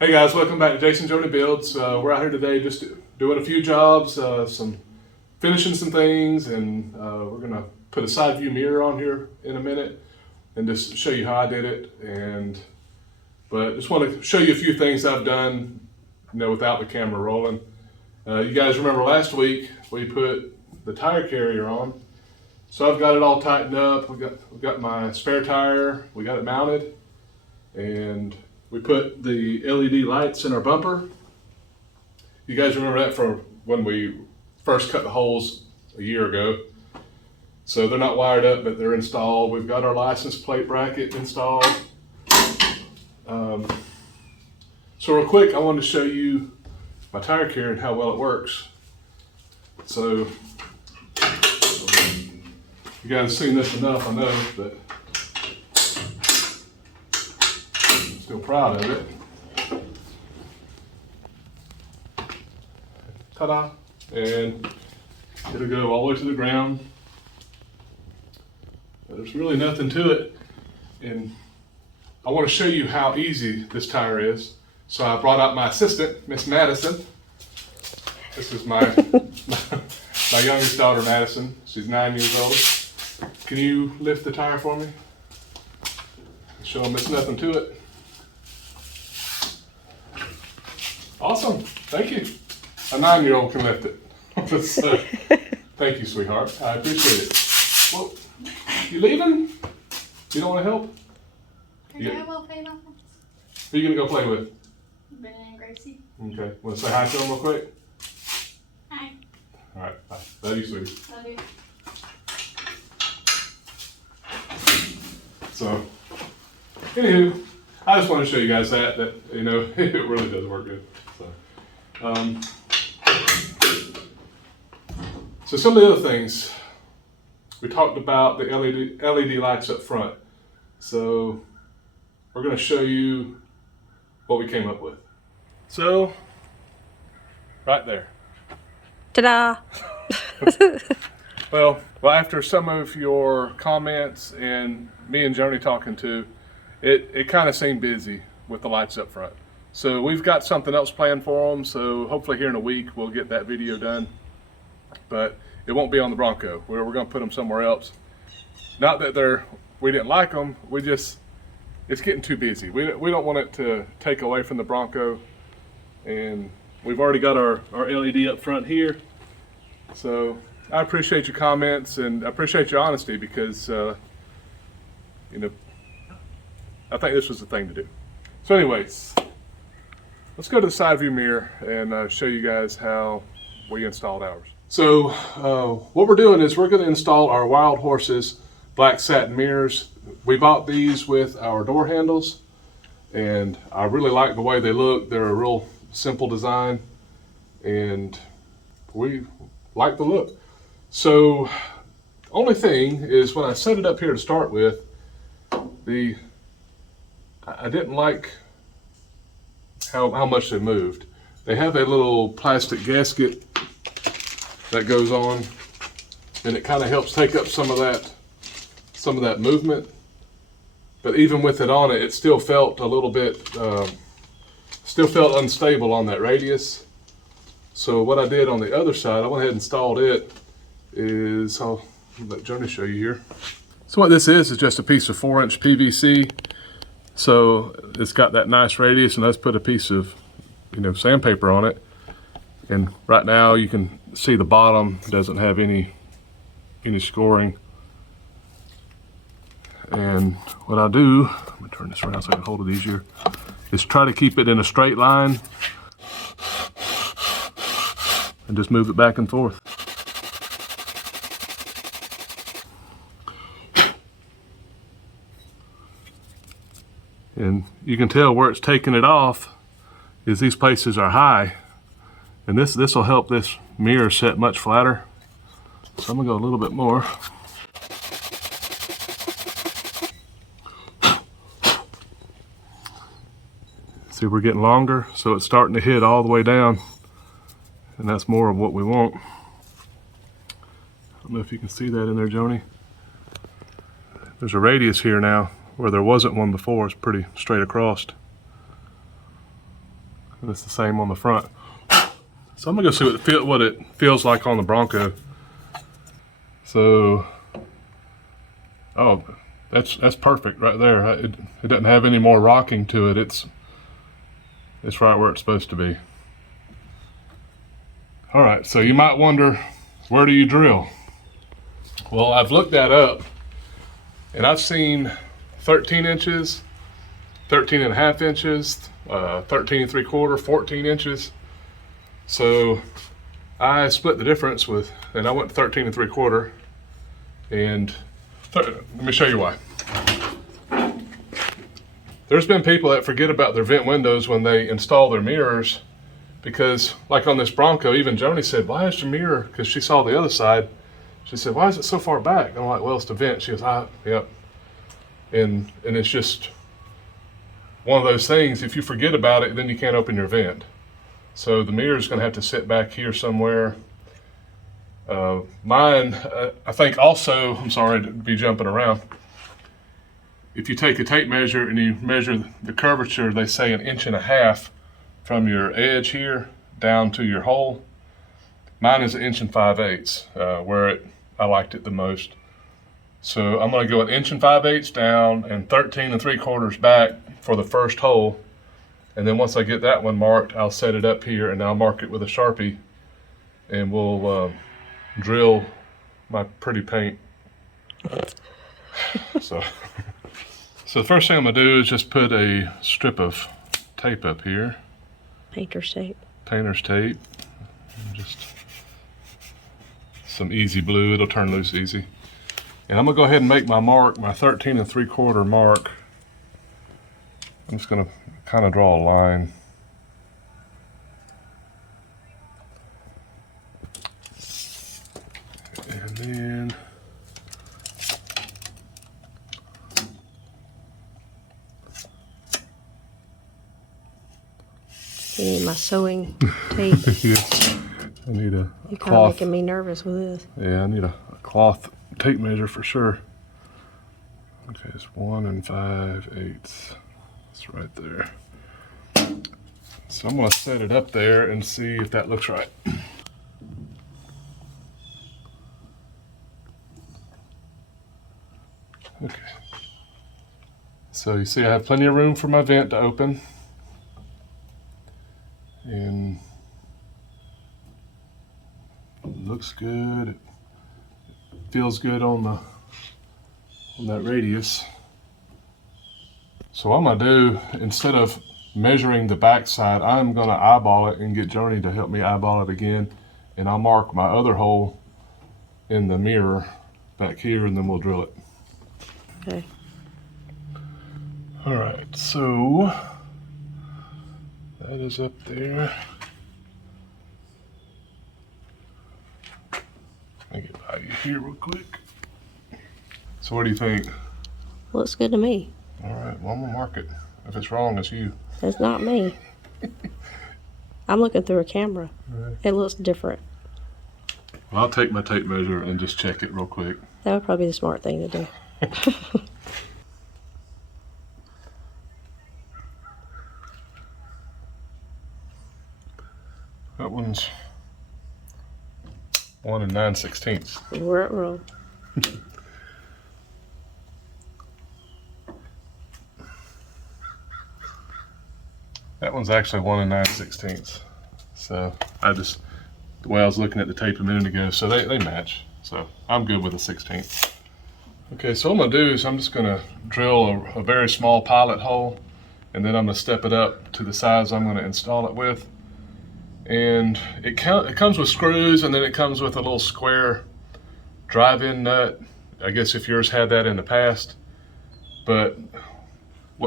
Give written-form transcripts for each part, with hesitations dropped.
Hey guys, welcome back to Jason Joni Builds. We're out here today just doing a few jobs, finishing some things, and we're gonna put a side view mirror on here in a minute and just show you how I did it. But just want to show you a few things I've done, without the camera rolling. You guys remember last week we put the tire carrier on, so I've got it all tightened up. We got my spare tire, we got it mounted, and we put the LED lights in our bumper. You guys remember that from when we first cut the holes a year ago. So they're not wired up, but they're installed. We've got our license plate bracket installed. So real quick, I wanted to show you my tire carrier and how well it works. So you guys have seen this enough, I know, but still proud of it. Ta-da! And it'll go all the way to the ground. There's really nothing to it. And I want to show you how easy this tire is. So I brought out my assistant, Miss Madison. This is my my youngest daughter, Madison. She's 9 years old. Can you lift the tire for me? Show them it's nothing to it. Awesome, thank you. A 9-year-old can lift it. So, thank you, sweetheart. I appreciate it. Well, you leaving? You don't want to help? I will play my friends. Who are you gonna go play with? Ben and Gracie. Okay. Want to say hi to them real quick? Hi. All right. Bye. Love you, sweetie. Love you. So, anywho, I just want to show you guys that it really does work good. So some of the other things, we talked about the LED lights up front. So we're going to show you what we came up with. So, right there. Ta-da! Well, after some of your comments and me and Joni talking to, it kind of seemed busy with the lights up front. So we've got something else planned for them, so hopefully here in a week we'll get that video done. But it won't be on the Bronco. We're going to put them somewhere else. Not that we didn't like them, it's getting too busy. We don't want it to take away from the Bronco. And we've already got our LED up front here. So I appreciate your comments and I appreciate your honesty because, I think this was the thing to do. So anyways, let's go to the side view mirror and show you guys how we installed ours. So what we're doing is we're going to install our Wild Horses black satin mirrors. We bought these with our door handles and I really like the way they look. They're a real simple design and we like the look. So only thing is when I set it up here to start with, I didn't like how much they moved. They have a little plastic gasket that goes on and it kind of helps take up some of that movement. But even with it on it still felt a little bit, still felt unstable on that radius. So what I did on the other side, I went ahead and installed it, I'll let Joni show you here. So what this is just a piece of 4-inch PVC. So it's got that nice radius and let's put a piece of, sandpaper on it. And right now you can see the bottom doesn't have any scoring. And what I'll do, let me turn this around so I can hold it easier, is try to keep it in a straight line and just move it back and forth. And you can tell where it's taking it off is these places are high. And this will help this mirror set much flatter. So I'm gonna go a little bit more. See, we're getting longer, so it's starting to hit all the way down. And that's more of what we want. I don't know if you can see that in there, Joni. There's a radius here now where there wasn't one before. It's pretty straight across. And it's the same on the front. So I'm gonna go see what it feels like on the Bronco. So, oh, that's perfect right there. It doesn't have any more rocking to it. It's right where it's supposed to be. All right, so you might wonder, where do you drill? Well, I've looked that up, and I've seen 13 inches, 13 and a half inches, 13 and 3/4, 14 inches. So I split the difference and I went 13 and 3/4, and let me show you why. There's been people that forget about their vent windows when they install their mirrors, because like on this Bronco, even Joni said, why is your mirror, because she saw the other side, she said, why is it so far back? And I'm like, well, it's the vent. She goes, yep. And it's just one of those things, if you forget about it, then you can't open your vent. So the mirror is going to have to sit back here somewhere. Mine, I think also, I'm sorry to be jumping around. If you take a tape measure and you measure the curvature, they say 1.5 inches from your edge here down to your hole. Mine is 1 5/8 where I liked it the most. So I'm going to go 1 5/8 inches down and 13 3/4 back for the first hole. And then once I get that one marked, I'll set it up here and I'll mark it with a Sharpie, and we'll drill my pretty paint. So the first thing I'm gonna do is just put a strip of tape up here. Painter's tape. Painter's tape. Just some easy blue, it'll turn loose easy. And I'm gonna go ahead and make my mark, my 13 3/4 mark. I'm just gonna kind of draw a line. And then You need my sewing tape. yes, I need a You're kind of cloth. making me nervous with this. Yeah, I need a cloth tape measure for sure. Okay, it's 1 5/8. It's right there. So I'm gonna set it up there and see if that looks right. Okay. So you see I have plenty of room for my vent to open. And it looks good. It feels good on that radius. So what I'm gonna do, instead of measuring the backside, I'm gonna eyeball it and get Joni to help me eyeball it again, and I'll mark my other hole in the mirror back here, and then we'll drill it. Okay. All right, so that is up there. Let me get by you here real quick. So what do you think? Looks good to me. All right, well, I'm gonna mark it. If it's wrong, it's you. It's not me. I'm looking through a camera. Right. It looks different. Well, I'll take my tape measure and just check it real quick. That would probably be the smart thing to do. That one's 1 9/16. We're at roll. That one's actually 1 9/16. So the way I was looking at the tape a minute ago, so they match. So I'm good with a 16th. Okay, so what I'm gonna do is I'm just gonna drill a very small pilot hole, and then I'm gonna step it up to the size I'm gonna install it with. And it comes with screws, and then it comes with a little square drive-in nut. I guess if yours had that in the past, but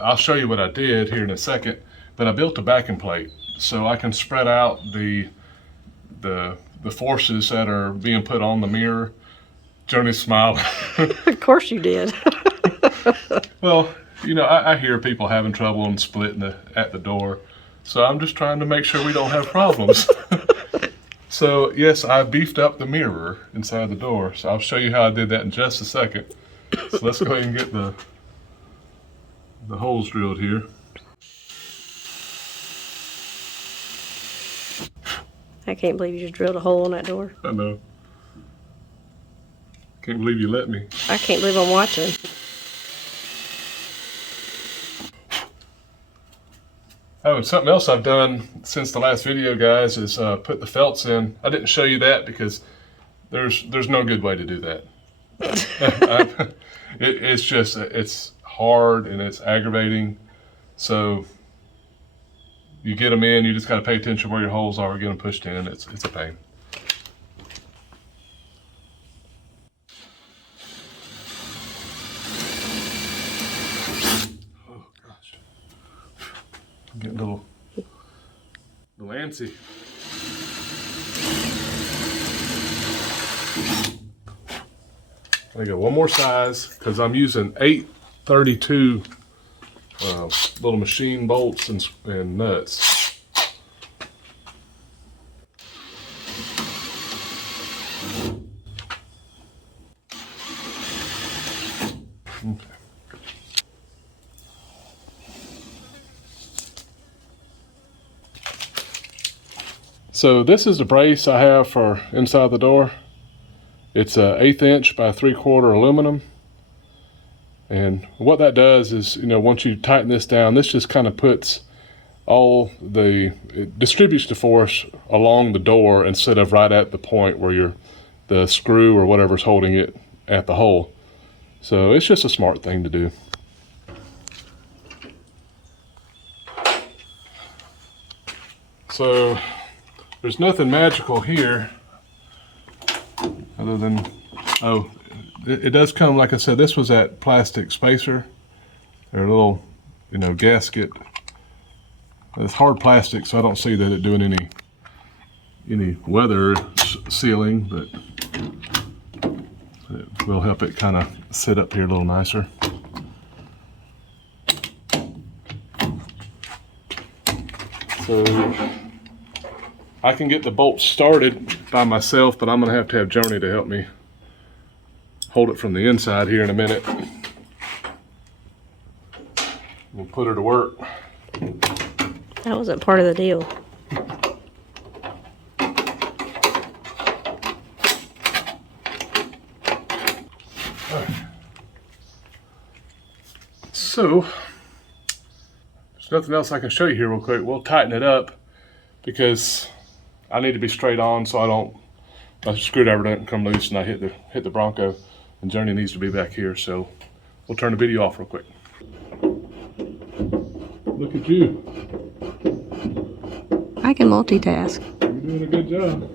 I'll show you what I did here in a second. But I built a backing plate so I can spread out the forces that are being put on the mirror. Joni's smiling. Of course you did. Well, you know, I hear people having trouble and splitting at the door. So I'm just trying to make sure we don't have problems. So yes, I beefed up the mirror inside the door. So I'll show you how I did that in just a second. So let's go ahead and get the holes drilled here. I can't believe you just drilled a hole in that door. I know. Can't believe you let me. I can't believe I'm watching. Oh, and something else I've done since the last video, guys, is put the felts in. I didn't show you that because there's no good way to do that. It's hard and it's aggravating. So you get them in, you just got to pay attention where your holes are, get them pushed in. It's a pain. Oh gosh, I'm getting a little antsy. I got one more size because I'm using 832 little machine bolts and nuts. Okay. So this is the brace I have for inside the door. It's a 1/8 inch by 3/4 aluminum. And what that does is, once you tighten this down, this just kind of puts it distributes the force along the door instead of right at the point where the screw or whatever's holding it at the hole. So it's just a smart thing to do. So there's nothing magical here other than, it does come, like I said, this was that plastic spacer, or a little, gasket. It's hard plastic, so I don't see that it doing any weather sealing, but it will help it kind of sit up here a little nicer. So I can get the bolts started by myself, but I'm gonna have to have Joni to help me hold it from the inside here in a minute. We'll put her to work. That wasn't part of the deal. So, there's nothing else I can show you here real quick. We'll tighten it up because I need to be straight on so my screwdriver doesn't come loose and I hit the Bronco, and Joni needs to be back here, so we'll turn the video off real quick. Look at you. I can multitask. You're doing a good job.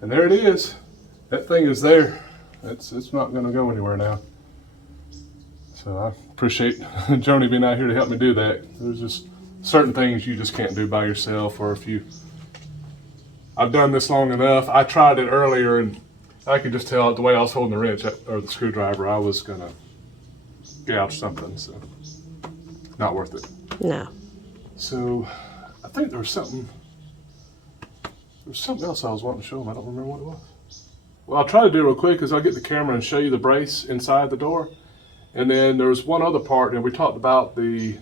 And there it is. That thing is there. It's not going to go anywhere now. So I appreciate Joni being out here to help me do that. There's just certain things you just can't do by yourself, or I've done this long enough. I tried it earlier and I could just tell the way I was holding the wrench or the screwdriver, I was going to gouge something, so not worth it. No. So I think there was something else I was wanting to show them. I don't remember what it was. Well, I'll try to do it real quick is I'll get the camera and show you the brace inside the door. And then there's one other part, and we talked about the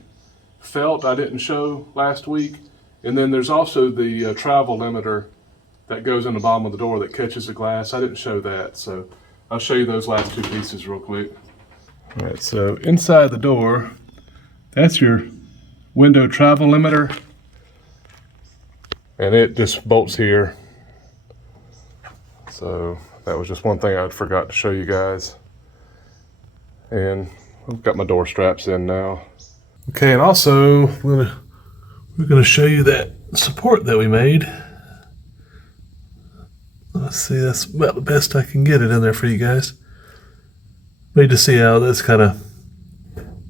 felt I didn't show last week. And then there's also the travel limiter that goes in the bottom of the door that catches the glass. I didn't show that, so I'll show you those last two pieces real quick. All right, so inside the door, that's your window travel limiter. And it just bolts here. So that was just one thing I forgot to show you guys. And I've got my door straps in now. Okay, and also we're gonna show you that support that we made. Let's see, that's about the best I can get it in there for you guys. Need to see how this kind of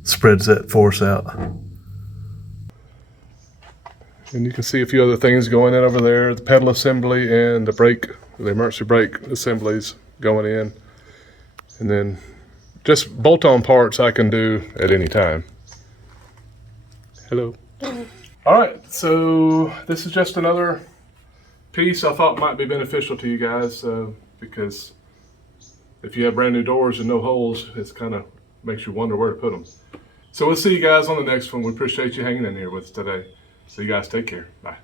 spreads that force out. And you can see a few other things going in over there, the pedal assembly and the emergency brake assemblies going in. And then just bolt-on parts I can do at any time. Hello. All right, so this is just another piece I thought might be beneficial to you guys because if you have brand new doors and no holes, it kind of makes you wonder where to put them. So we'll see you guys on the next one. We appreciate you hanging in here with us today. See you guys. Take care. Bye.